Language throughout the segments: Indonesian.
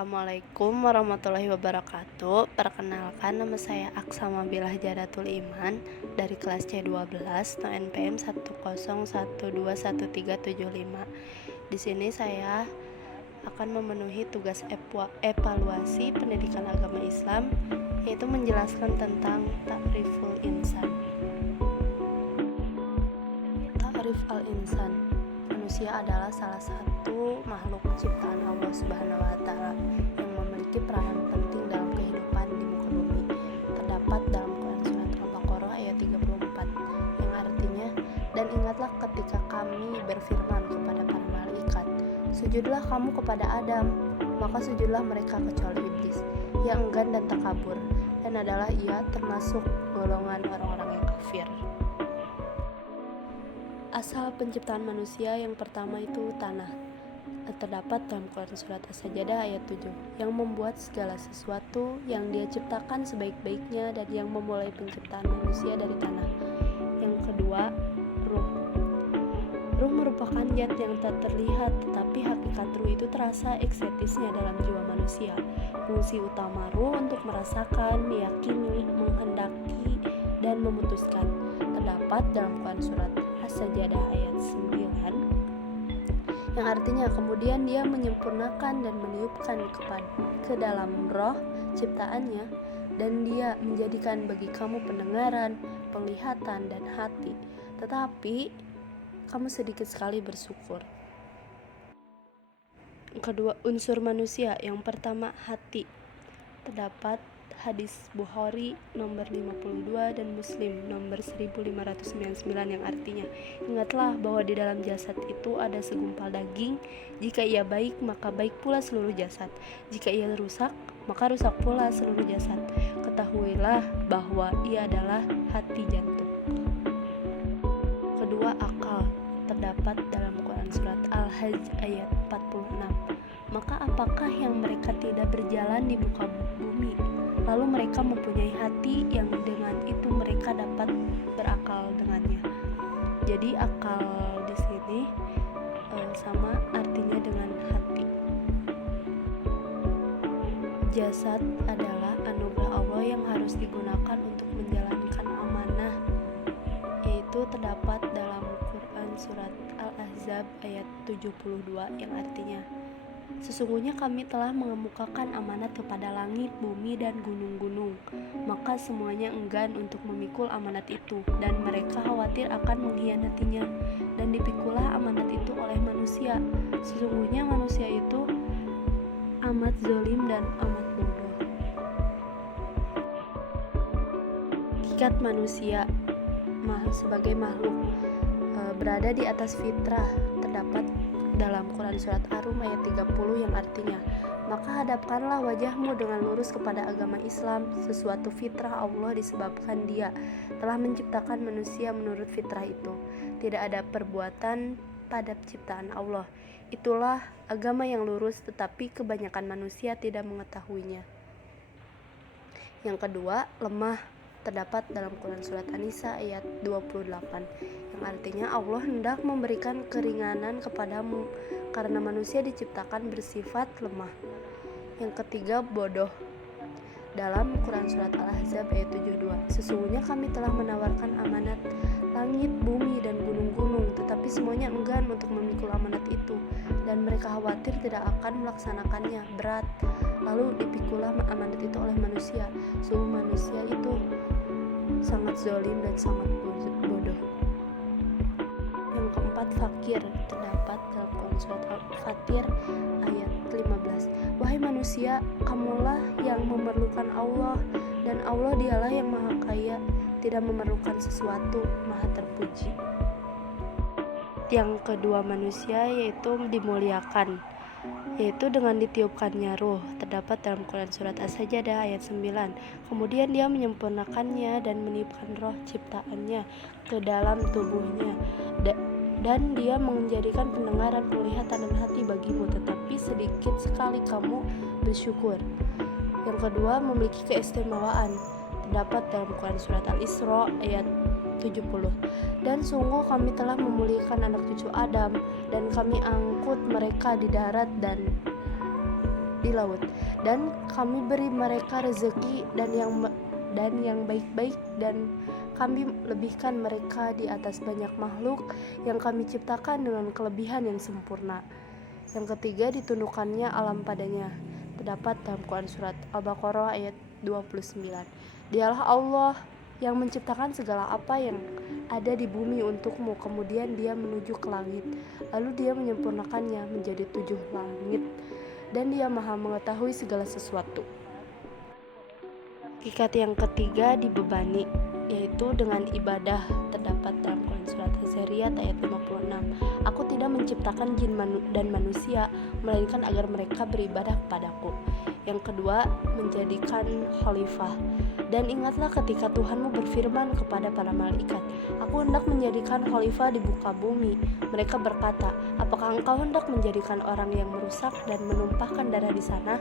Assalamualaikum warahmatullahi wabarakatuh. Perkenalkan, nama saya Aksama Bilah Jadatul Iman dari kelas C12 NPM 101211375. Di sini saya akan memenuhi tugas evaluasi pendidikan agama Islam, yaitu menjelaskan tentang Ta'riful Insan. Ta'rif al-insan. Manusia adalah salah satu makhluk ciptaan Allah Subhanahu wa taala yang memiliki peranan penting dalam kehidupan di muka bumi. Terdapat dalam Quran surat Al-Baqarah ayat 34 yang artinya, "Dan ingatlah ketika kami berfirman kepada para malaikat, sujudlah kamu kepada Adam, maka sujudlah mereka kecuali iblis, yang enggan dan takabur, dan adalah ia termasuk golongan orang-orang yang kafir." Asal penciptaan manusia yang pertama itu tanah. Terdapat dalam Quran surat As-Sajdah ayat 7 yang membuat segala sesuatu yang dia ciptakan sebaik-baiknya dan yang memulai penciptaan manusia dari tanah. Yang kedua, ruh. Ruh merupakan zat yang tak terlihat, tetapi hakikat ruh itu terasa ekstatisnya dalam jiwa manusia. Fungsi utama ruh untuk merasakan, meyakini, menghendaki, dan memutuskan terdapat dalam Quran surat As-Sajdah ayat 9 yang artinya kemudian dia menyempurnakan dan meniupkan ke dalam roh ciptaannya, dan dia menjadikan bagi kamu pendengaran, penglihatan, dan hati, tetapi kamu sedikit sekali bersyukur. Kedua, unsur manusia. Yang pertama, hati. Terdapat hadis Bukhari nomor 52 dan Muslim nomor 1599 yang artinya, "Ingatlah bahwa di dalam jasad itu ada segumpal daging. Jika ia baik, maka baik pula seluruh jasad. Jika ia rusak, maka rusak pula seluruh jasad. Ketahuilah bahwa ia adalah hati jantung." Kedua, akal. Terdapat dalam Quran surat Al-Hajj ayat 46. "Maka apakah yang mereka tidak berjalan di muka bumi, lalu mereka mempunyai hati yang dengan itu mereka dapat berakal dengannya." Jadi akal di sini sama artinya dengan hati. Jasad adalah anugerah Allah yang harus digunakan untuk menjalankan amanah, yaitu terdapat dalam Quran surat Al-Ahzab ayat 72 yang artinya, "Sesungguhnya kami telah mengemukakan amanat kepada langit, bumi, dan gunung-gunung. Maka semuanya enggan untuk memikul amanat itu, dan mereka khawatir akan mengkhianatinya. Dan dipikulah amanat itu oleh manusia. Sesungguhnya manusia itu amat zalim dan amat bodoh." Hakikat manusia sebagai makhluk berada di atas fitrah. Terdapat dalam Quran surat Ar-Rum ayat 30 yang artinya, "Maka hadapkanlah wajahmu dengan lurus kepada agama Islam, sesuatu fitrah Allah disebabkan Dia telah menciptakan manusia menurut fitrah itu. Tidak ada perbuatan pada ciptaan Allah. Itulah agama yang lurus, tetapi kebanyakan manusia tidak mengetahuinya." Yang kedua, lemah. Terdapat dalam Quran surat An-Nisa ayat 28 yang artinya, "Allah hendak memberikan keringanan kepadamu karena manusia diciptakan bersifat lemah." Yang ketiga, bodoh. Dalam Quran surat Al-Ahzab ayat 72, "Sesungguhnya kami telah menawarkan amanat langit, bumi, dan gunung-gunung, tetapi semuanya enggan untuk memikul amanat itu, dan mereka khawatir tidak akan melaksanakannya, berat. Lalu dipikulah amanat itu oleh manusia. Sungguh manusia itu sangat zalim dan sangat bodoh." Yang keempat, fakir. Terdapat dalam Quran surat Al-Fatir ayat 15, "Wahai manusia, kamulah yang memerlukan Allah, dan Allah dialah yang maha kaya, tidak memerlukan sesuatu, maha terpuji." Yang kedua, manusia yaitu dimuliakan, yaitu dengan ditiupkannya ruh. Terdapat dalam Quran surat As-Sajdah ayat 9, "Kemudian dia menyempurnakannya dan meniupkan roh ciptaannya ke dalam tubuhnya, dan dia menjadikan pendengaran, penglihatan, dan hati bagimu, tetapi sedikit sekali kamu bersyukur." Yang kedua, memiliki keistimewaan. Terdapat dalam Quran surat Al-Isra ayat 70, "Dan sungguh kami telah memuliakan anak cucu Adam, dan kami angkut mereka di darat, dan di laut, dan kami beri mereka rezeki dan yang baik-baik, dan kami lebihkan mereka di atas banyak makhluk yang kami ciptakan dengan kelebihan yang sempurna. Yang ketiga, ditundukkannya alam padanya. Terdapat dalam Quran Surat Al-Baqarah ayat 29. Dialah Allah yang menciptakan segala apa yang ada di bumi untukmu, kemudian dia menuju ke langit, lalu dia menyempurnakannya menjadi 7 langit, dan dia maha mengetahui segala sesuatu. Hakikat yang ketiga dibebani, yaitu dengan ibadah. Terdapat dalam Quran Surat Az-Zariyat ayat 56. Aku tidak menciptakan jin dan manusia, melainkan agar mereka beribadah kepadaku. Yang kedua, menjadikan khalifah. Dan ingatlah ketika Tuhanmu berfirman kepada para malaikat, aku hendak menjadikan khalifah di muka bumi. Mereka berkata, apakah engkau hendak menjadikan orang yang merusak dan menumpahkan darah di sana?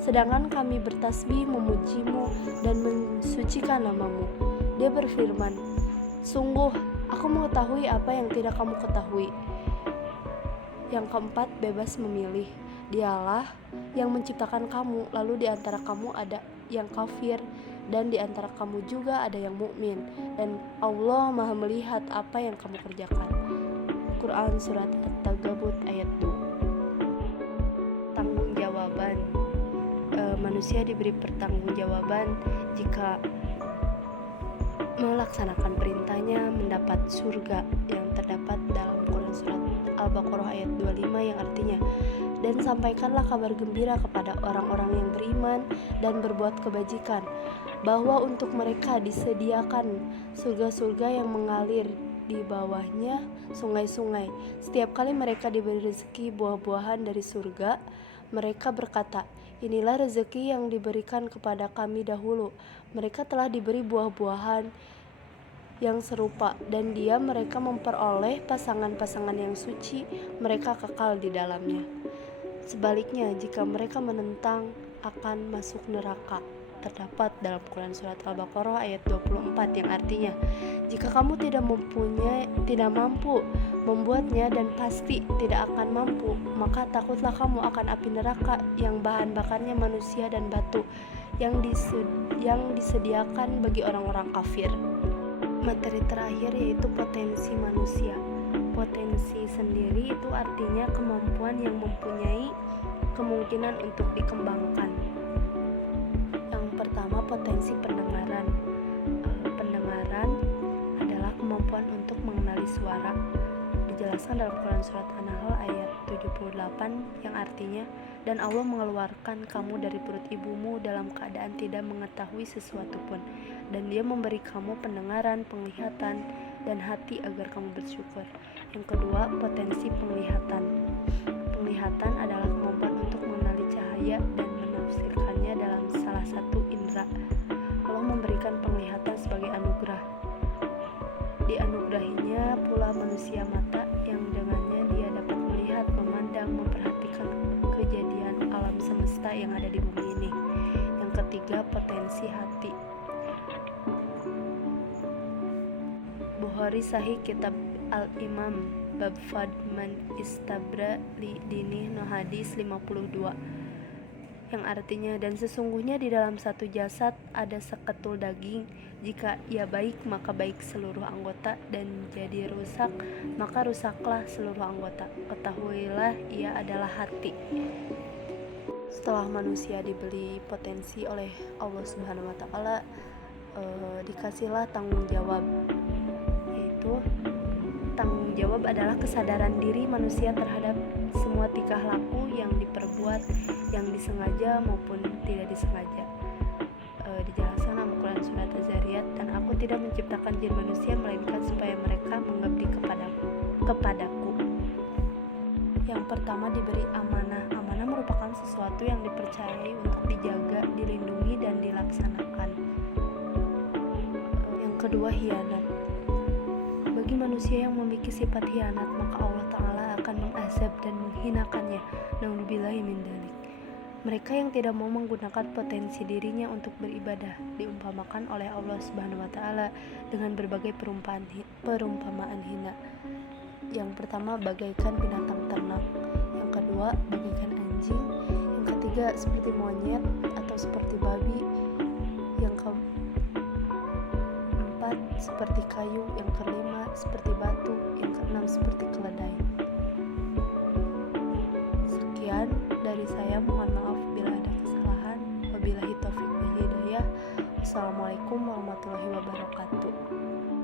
Sedangkan kami bertasbih memujimu dan mensucikan namamu. Dia berfirman, sungguh aku mengetahui apa yang tidak kamu ketahui. Yang keempat, bebas memilih. Dialah yang menciptakan kamu, lalu di antara kamu ada yang kafir dan di antara kamu juga ada yang mukmin, dan Allah Maha melihat apa yang kamu kerjakan. Quran Surat At-Tagabun ayat 2. Tanggung-jawaban. Manusia diberi pertanggungjawaban jika melaksanakan perintahnya mendapat surga, yang terdapat dalam Quran Surat Al-Baqarah ayat 25, yang artinya, dan sampaikanlah kabar gembira kepada orang-orang yang beriman dan berbuat kebajikan, bahwa untuk mereka disediakan surga-surga yang mengalir di bawahnya sungai-sungai. Setiap kali mereka diberi rezeki buah-buahan dari surga, mereka berkata, inilah rezeki yang diberikan kepada kami dahulu. Mereka telah diberi buah-buahan yang serupa, dan mereka memperoleh pasangan-pasangan yang suci, mereka kekal di dalamnya. Sebaliknya, jika mereka menentang, akan masuk neraka. Terdapat dalam Quran Surat Al-Baqarah ayat 24, yang artinya, jika kamu tidak mampu membuatnya dan pasti tidak akan mampu, maka takutlah kamu akan api neraka yang bahan bakarnya manusia dan batu, yang disediakan bagi orang-orang kafir. Materi terakhir yaitu potensi manusia. Potensi sendiri itu artinya kemampuan yang mempunyai kemungkinan untuk dikembangkan. Yang pertama, potensi pendengaran. Pendengaran adalah kemampuan untuk mengenali suara. Dijelaskan dalam Quran Surat An-Nahl ayat 78, yang artinya, dan Allah mengeluarkan kamu dari perut ibumu dalam keadaan tidak mengetahui sesuatu pun, dan dia memberi kamu pendengaran, penglihatan, dan hati agar kamu bersyukur. Yang kedua, potensi penglihatan. Penglihatan adalah kemampuan untuk mengenali cahaya dan menafsirkannya dalam salah satu indera. Allah memberikan penglihatan sebagai anugerah. Dianugerahinya pula manusia mata yang dengannya dia dapat melihat, memandang, memperhatikan kejadian alam semesta yang ada di bumi ini. Yang ketiga, potensi hati. Bukhari Sahih Kitab Al-Imam Bab Fadman Istabra li Dini no hadis 52, yang artinya, dan sesungguhnya di dalam satu jasad ada seketul daging, jika ia baik maka baik seluruh anggota, dan jadi rusak maka rusaklah seluruh anggota. Ketahuilah ia adalah hati. Setelah manusia diberi potensi oleh Allah Subhanahu wa Ta'ala, dikasihlah tanggung jawab, yaitu tanggung jawab adalah kesadaran diri manusia terhadap semua tingkah laku yang diperbuat, yang disengaja maupun tidak disengaja. Dijelaskan dalam Quran Surat Az-Zariyat, dan aku tidak menciptakan jin manusia melainkan supaya mereka mengabdi kepadaku. Yang pertama, diberi amanah. Amanah merupakan sesuatu yang dipercayai untuk dijaga, dilindungi, dan dilaksanakan. Yang kedua, hianat. Bagi manusia yang memiliki sifat hianat, maka Allah Ta'ala akan mengazab dan menghinakannya. Na'udzubillahi min dzalik. Mereka yang tidak mau menggunakan potensi dirinya untuk beribadah diumpamakan oleh Allah Subhanahu wa Ta'ala dengan berbagai perumpamaan hina. Yang pertama, bagaikan binatang ternak. Yang kedua, bagaikan anjing. Yang ketiga, ketiga seperti monyet atau seperti babi. Yang keempat seperti kayu. Yang kelima seperti batu. Yang keenam seperti keledai. Sekian dari saya, mohon maaf bila ada kesalahan. Wabillahi taufiq wal hidayah. Assalamualaikum warahmatullahi wabarakatuh.